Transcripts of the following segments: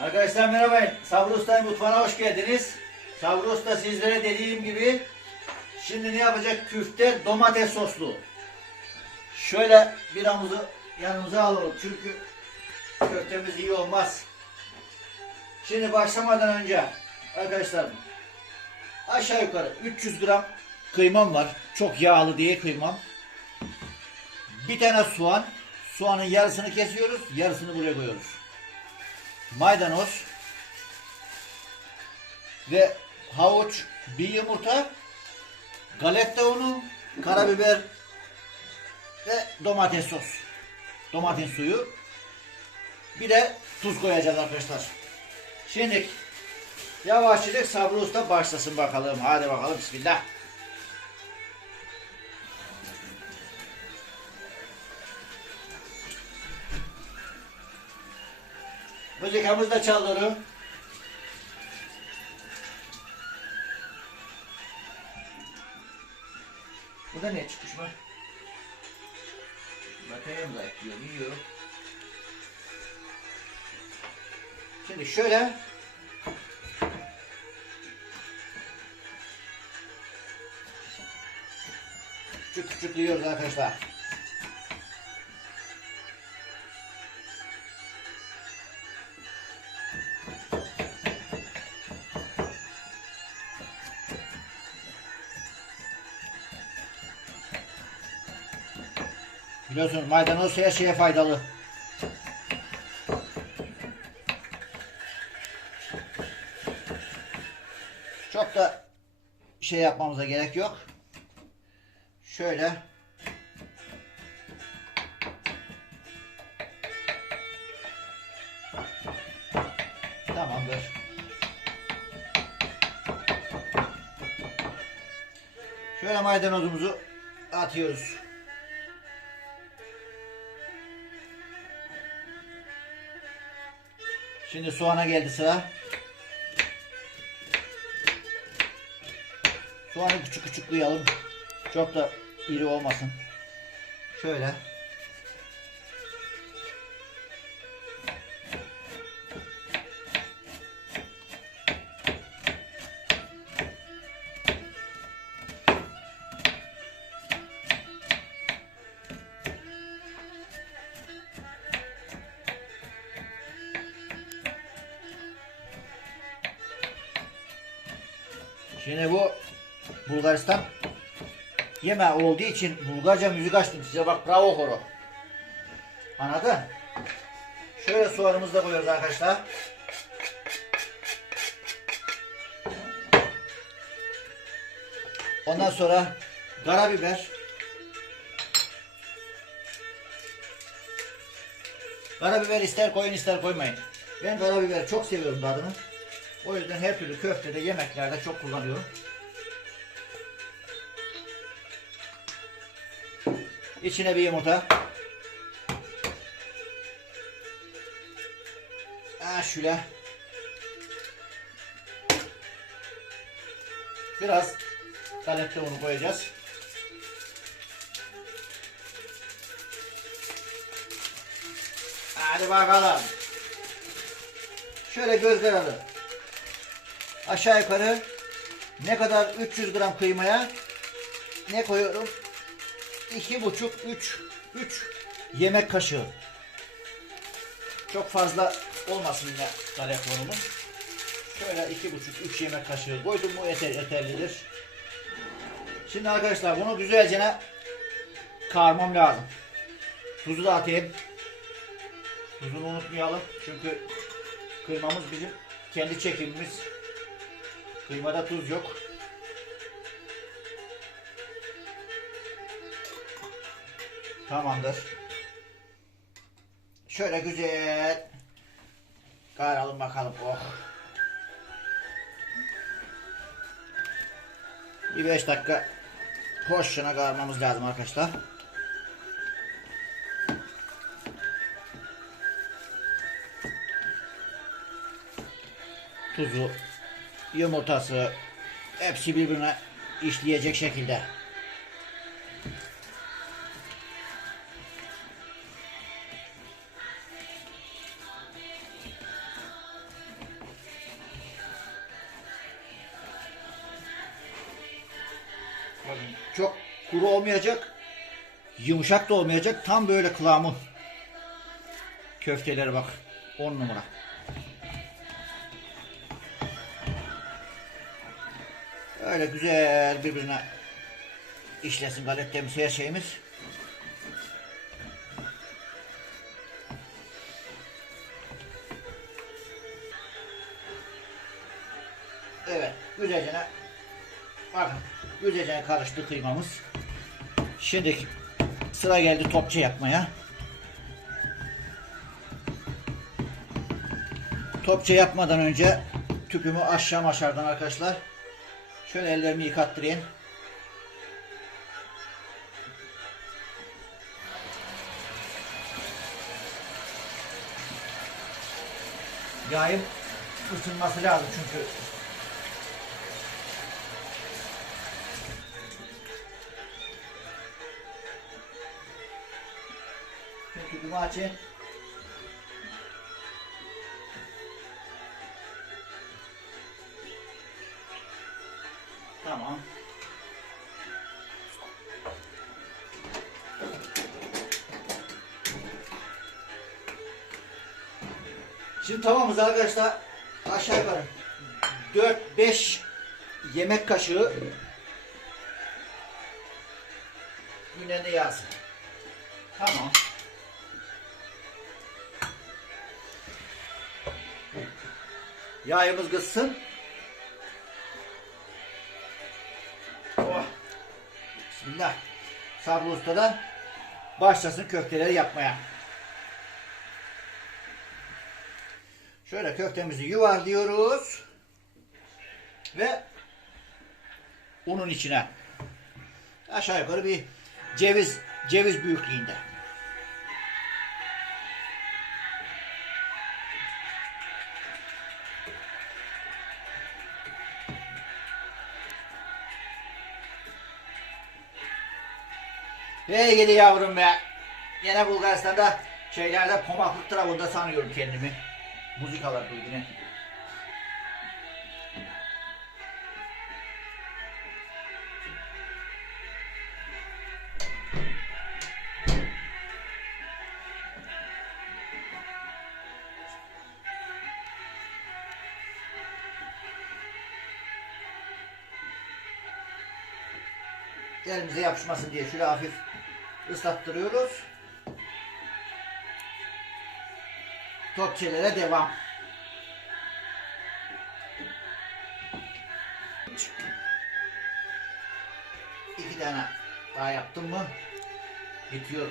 Arkadaşlar merhaba. Sabri Usta'nın mutfağına hoş geldiniz. Sabri Usta sizlere dediğim gibi şimdi ne yapacak? Küfte domates soslu. Şöyle biramızı yanımıza alalım. Çünkü köftemiz iyi olmaz. Şimdi başlamadan önce arkadaşlar aşağı yukarı 300 gram kıymam var. Çok yağlı değil kıymam. Bir tane soğan. Soğanın yarısını kesiyoruz. Yarısını buraya koyuyoruz maydanoz ve havuç, bir yumurta, galeta unu, karabiber ve domates sos. Domates suyu. Bir de tuz koyacağız arkadaşlar. Şimdi yavaşçılık Sabri Usta başlasın bakalım. Hadi bakalım bismillah. Müzikamız da çalıyor. Bu da ne çıkmış mı? Bakayım da ekliyor, yiyor. Şimdi şöyle küçük küçük yiyoruz arkadaşlar. Biliyorsunuz maydanoz her şeye faydalı. Çok da şey yapmamıza gerek yok. Şöyle Tamamdır. Şöyle maydanozumuzu atıyoruz. Şimdi soğana geldi sıra. Soğanı küçük küçük kıyalım. Çok da iri olmasın. Şöyle. Yeme olduğu için Bulgarca müzik açtım size bak bravo horo. Anladın? Şöyle soğanımızı da koyuyoruz arkadaşlar. Ondan sonra karabiber. Karabiber ister koyun ister koymayın. Ben karabiberi çok seviyorum tadını. O yüzden her türlü köftede, yemeklerde çok kullanıyorum. İçine bir yumurta. Ha şöyle. Biraz galette unu koyacağız. Hadi bakalım. Şöyle gözler alın. Aşağı yukarı ne kadar 300 gram kıymaya ne koyuyorum? 2,5 3 3 yemek kaşığı. Çok fazla olmasın yine telefonumun. Şöyle 2,5 3 yemek kaşığı koydum mu yeter, yeterlidir. Şimdi arkadaşlar bunu güzelce karmam lazım. Tuzu da atayım. Tuzunu unutmayalım. Çünkü kıymamız bizim kendi çekimimiz. Kıymada tuz yok. Tamamdır. Şöyle güzel karalım bakalım. Oh. Bir 5 dakika hoşçana karmamız lazım arkadaşlar. Tuzu, yumurtası hepsi birbirine işleyecek şekilde. Çok kuru olmayacak. Yumuşak da olmayacak. Tam böyle kıvamı. Köfteleri bak. 10 numara. Öyle güzel birbirine işlesin galettemiz her şeyimiz. Evet, güzelce bakın güzelce karıştı kıymamız. Şimdi sıra geldi topçu yapmaya. Topçu yapmadan önce tüpümü aşağı aşağıdan arkadaşlar. Şöyle ellerimi yıkattırayım. Yağın ısınması lazım çünkü. Açayım. Tamam. Şimdi tamamız arkadaşlar aşağı yukarı 4-5 yemek kaşığı günlerinde yağsın. Tamam. Yağımız kızsın. Oh. Bismillah. Sabri Usta da başlasın köfteleri yapmaya. Şöyle köftemizi yuvarlıyoruz. Ve unun içine aşağı yukarı bir ceviz ceviz büyüklüğünde. Hey gidi yavrum be. Yine Bulgaristan'da şeylerde pomaklık tarafında sanıyorum kendimi. Muzikalar duydum. Elimize yapışmasın diye şöyle hafif ıslattırıyoruz. Topçelere devam. İki tane daha yaptım mı bitiyor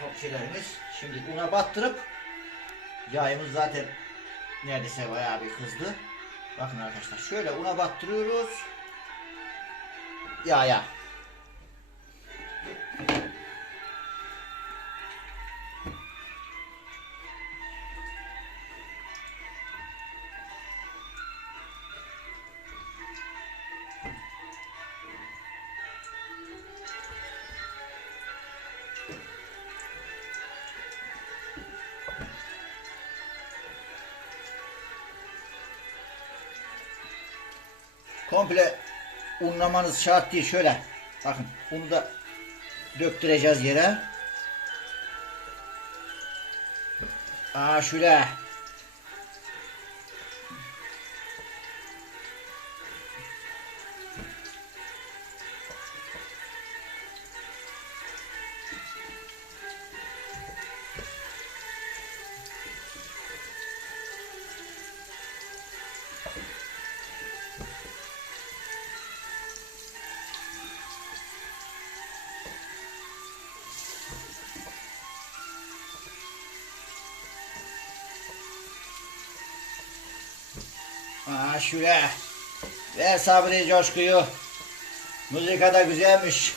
topçelerimiz. Şimdi una battırıp yağımız zaten neredeyse bayağı bir kızdı. Bakın arkadaşlar şöyle una battırıyoruz. Ya ya. Komple unlamanız şart değil. Şöyle bakın bunu da döktüreceğiz yere. Aa şöyle. Aa şöyle. Ver Sabri coşkuyu. Müzika da güzelmiş.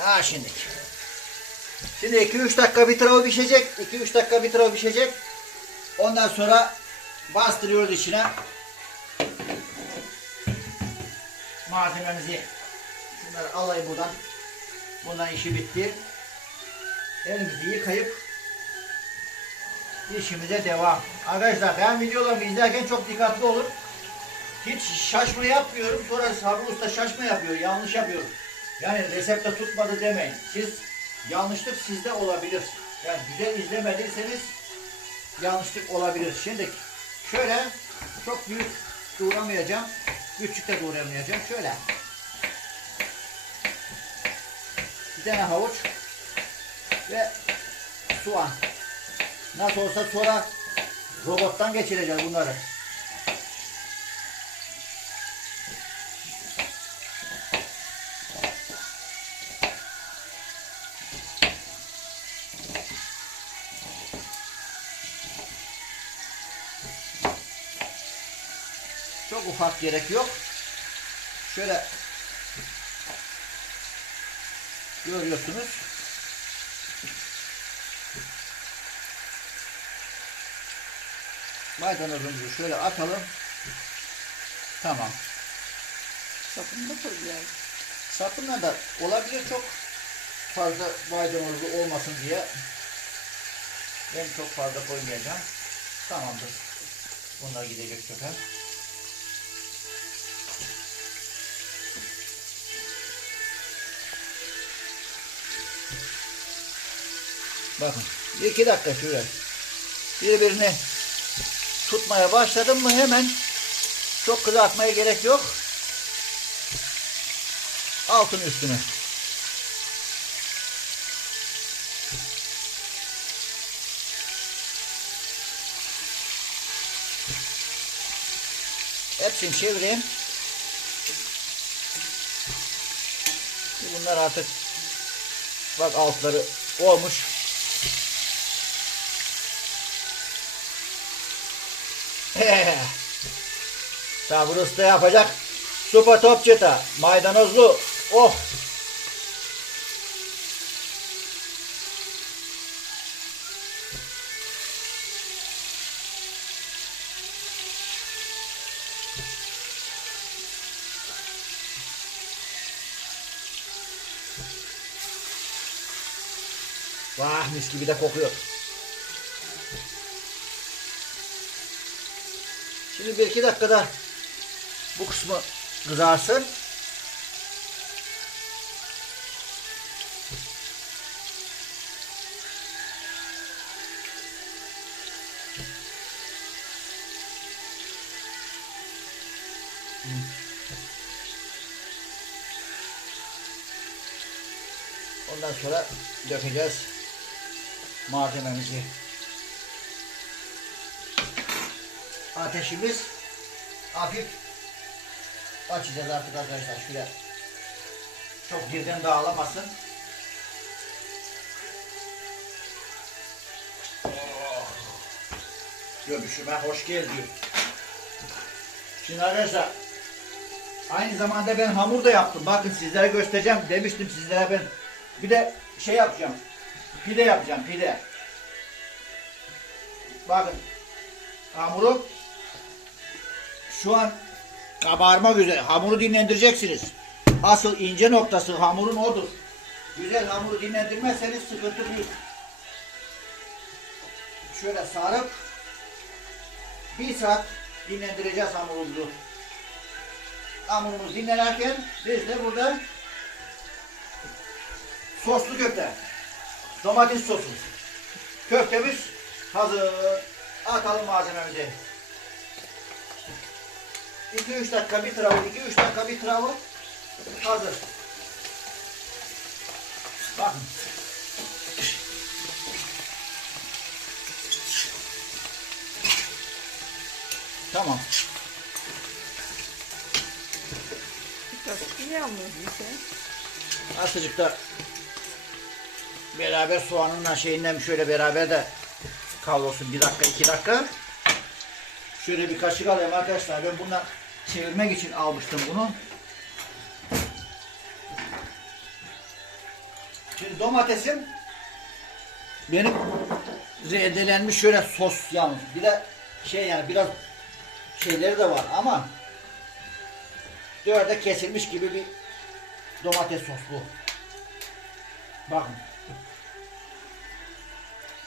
Ha şimdi. Şimdi 2-3 dakika bir tarafı pişecek. 2-3 dakika bir tarafı pişecek. Ondan sonra bastırıyoruz içine. Malzememizi. Şunları alayım buradan. Bundan işi bitti. Elimizi yıkayıp işimize devam. Arkadaşlar ben videolarımı izlerken çok dikkatli olun. Hiç şaşma yapmıyorum. Sonra Sabri Usta şaşma yapıyor. Yanlış yapıyor. Yani resepte tutmadı demeyin. Siz yanlışlık sizde olabilir. Yani güzel izlemediyseniz yanlışlık olabilir. Şimdi şöyle çok büyük doğramayacağım. Küçük de doğramayacağım. Şöyle. Bir tane havuç ve soğan. Nasıl olsa sonra robottan geçireceğiz bunları. Çok ufak gerek yok. Şöyle görüyorsunuz. Maydanozumuzu şöyle atalım. Tamam. Sapını da koyuyor. Sapınla da olabilir çok fazla maydanozlu olmasın diye. Ben çok fazla koymayacağım. Tamamdır. Bunlar gidecek çöpe. Bakın iki dakika şöyle birbirini tutmaya başladım mı hemen çok kızartmaya gerek yok. Altın üstüne. Hepsini çevireyim. Bunlar artık bak altları olmuş. Sabır usta yapacak. Supa topçeta. Maydanozlu. Oh. Vah mis gibi de kokuyor. Şimdi bir iki dakikada bu kısmı kızarsın. Ondan sonra dökeceğiz malzememizi. Ateşimiz hafif açacağız artık arkadaşlar. Şöyle çok birden dağılamasın. Oh. Göbüşüme hoş geldin. Şimdi arkadaşlar aynı zamanda ben hamur da yaptım. Bakın sizlere göstereceğim. Demiştim sizlere ben. Bir de şey yapacağım. Pide yapacağım pide. Bakın hamuru şu an kabarmak üzere. Hamuru dinlendireceksiniz. Asıl ince noktası hamurun odur. Güzel hamuru dinlendirmezseniz sıkıntı büyük. Şöyle sarıp bir saat dinlendireceğiz hamurumuzu. Hamurumuz dinlenirken biz de burada soslu köfte, domates sosu, köftemiz hazır. Atalım malzememizi. 2-3 dakika bir travı, 2-3 dakika bir travı hazır. Bakın. Tamam. Şey. Azıcık da beraber soğanınla şeyinden şöyle beraber de kavrulsun bir dakika iki dakika. Şöyle bir kaşık alayım arkadaşlar. Ben bundan çevirmek için almıştım bunu. Şimdi domatesim benim rendelenmiş şöyle sos yalnız. Bir de şey yani biraz şeyleri de var ama dörde kesilmiş gibi bir domates sos bu. Bakın.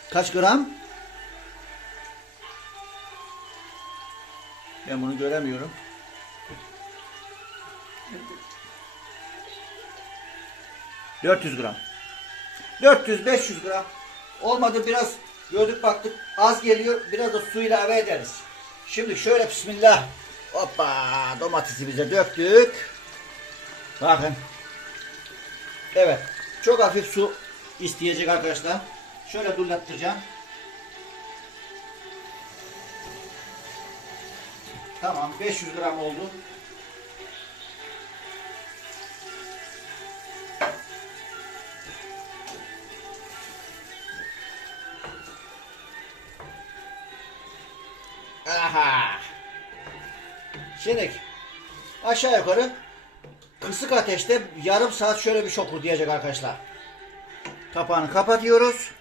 Kaç gram? Ben bunu göremiyorum. 400 gram. 400-500 gram. Olmadı biraz gördük baktık az geliyor. Biraz da su ilave ederiz. Şimdi şöyle bismillah. Hoppa domatesimize döktük. Bakın. Evet. Çok hafif su isteyecek arkadaşlar. Şöyle dullattıracağım. Tamam 500 gram oldu. Aha. Şimdi aşağı yukarı kısık ateşte yarım saat şöyle bir şokur diyecek arkadaşlar. Kapağını kapatıyoruz.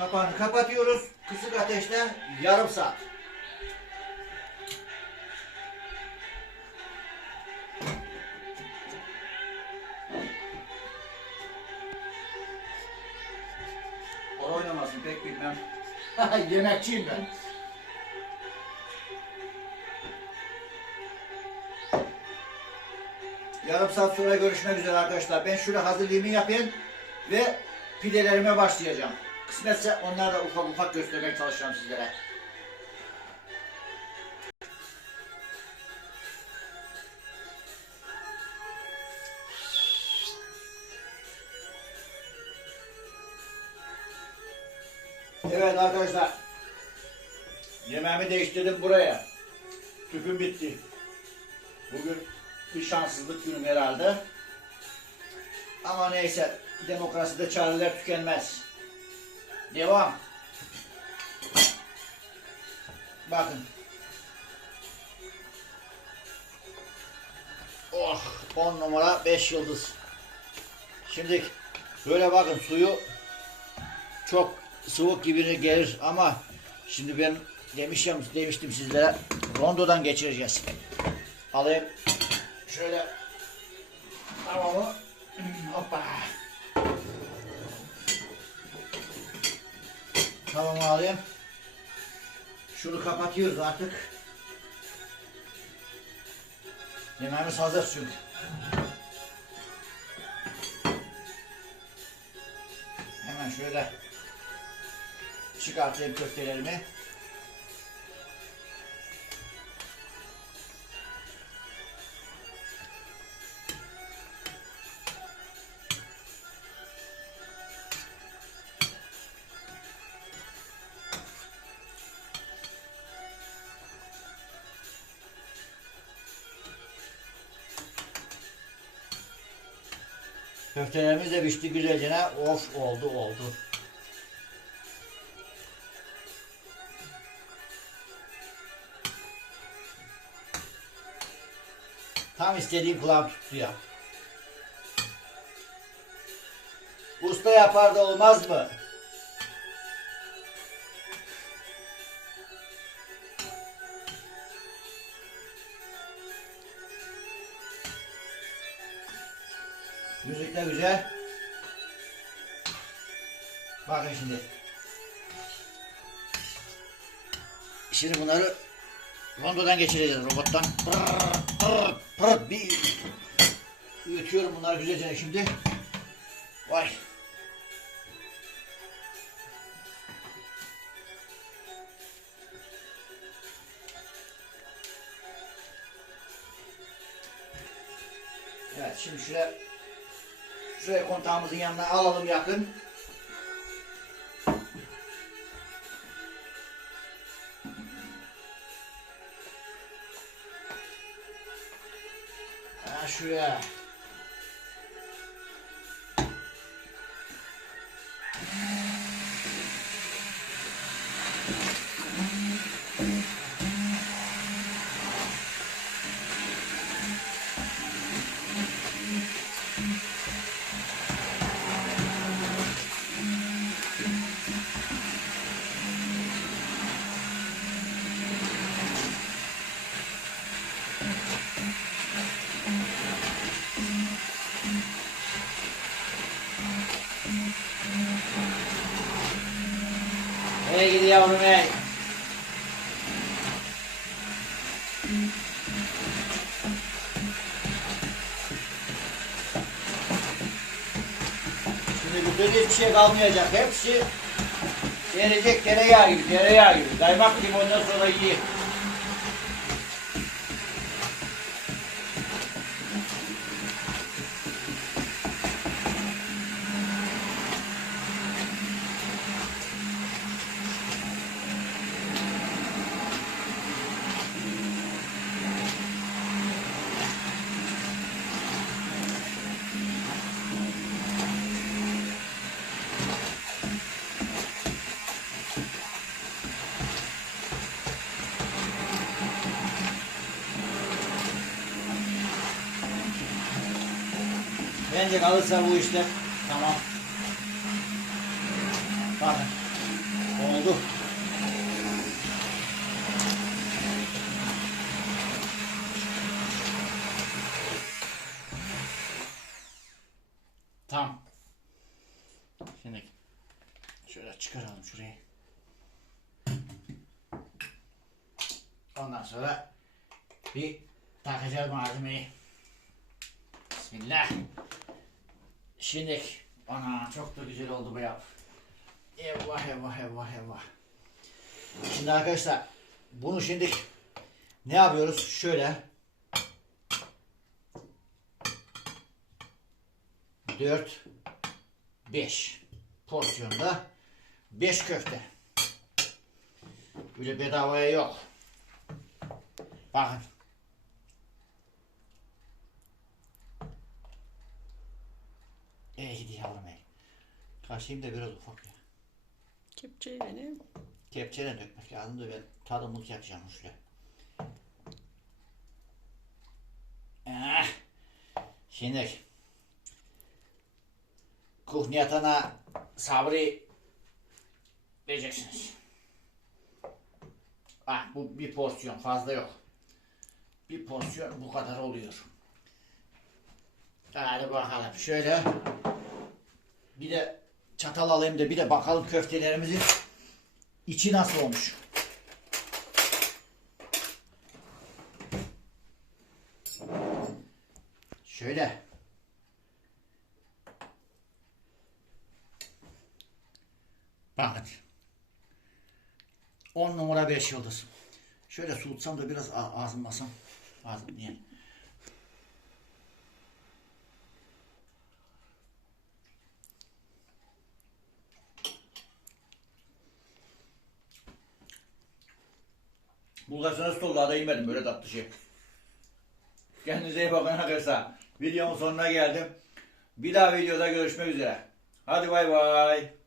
Kapağını kapatıyoruz. Kısık ateşte yarım saat. O oynamasın pek bilmem. Yemekçiyim ben. Yarım saat sonra görüşmek üzere arkadaşlar. Ben şöyle hazırlığımı yapayım ve pidelerime başlayacağım. Kısmetse onları da ufak ufak göstermek çalışacağım sizlere. Evet arkadaşlar. Yemeğimi değiştirdim buraya. Tüpüm bitti. Bugün bir şanssızlık günüm herhalde. Ama neyse demokraside çareler tükenmez. Devam. Bakın. Oh 10 numara 5 yıldız. Şimdi böyle bakın suyu çok sıvık gibi gelir ama şimdi ben demiştim, demiştim sizlere rondodan geçireceğiz. Alayım şöyle alayım. Şunu kapatıyoruz artık. Yemeğimiz hazır çünkü. Hemen şöyle çıkartayım köftelerimi Köftelerimiz de pişti güzelce. Of oldu oldu. Tam istediğim kıvam tuttu ya. Usta yapar da olmaz mı? Müzik de güzel. Bakın şimdi. Şimdi bunları rondodan geçireceğiz robottan. Pırr, pırr, pırr, bir Uyutuyorum bunları güzelce şimdi. Vay. Şuraya kontağımızın yanına alalım yakın. Ha şuraya. Hey gidi yavrum hey. Şimdi bu böyle hiçbir şey kalmayacak. Hepsi gelecek tereyağı gibi, tereyağı gibi. Kaymak gibi ondan sonra yiyeyim. Bence kalırsa bu işler tamam. Bakın. Oldu. Tamam. Şimdi şöyle çıkaralım şurayı. Ondan sonra bir takacağız malzemeyi. Bismillah. Şimdi ana çok da güzel oldu bu yap. Eyvah eyvah eyvah eyvah. Şimdi arkadaşlar bunu şimdi ne yapıyoruz? Şöyle dört beş porsiyonda beş köfte. Böyle bedavaya yok. Bakın. Ey gidi yavrum ey. Kaşıyım da biraz ufak ya. Kepçeyle ne? Kepçeden dökmek lazım da ben tadımlık yapacağım şöyle. Eh. Şimdi kuhniyatana sabrı vereceksiniz. Ah, bu bir porsiyon fazla yok. Bir porsiyon bu kadar oluyor. Hadi bakalım şöyle bir de çatal alayım da bir de bakalım köftelerimizin içi nasıl olmuş. Şöyle. Bakın. 10 numara 5 yıldız. Şöyle soğutsam da biraz a- ağzımasam. Ağzım yani. Bulgar nasıl oldu? Daha da yemedim böyle tatlı şey. Kendinize iyi bakın arkadaşlar. Videomun sonuna geldim. Bir daha videoda görüşmek üzere. Hadi bay bay.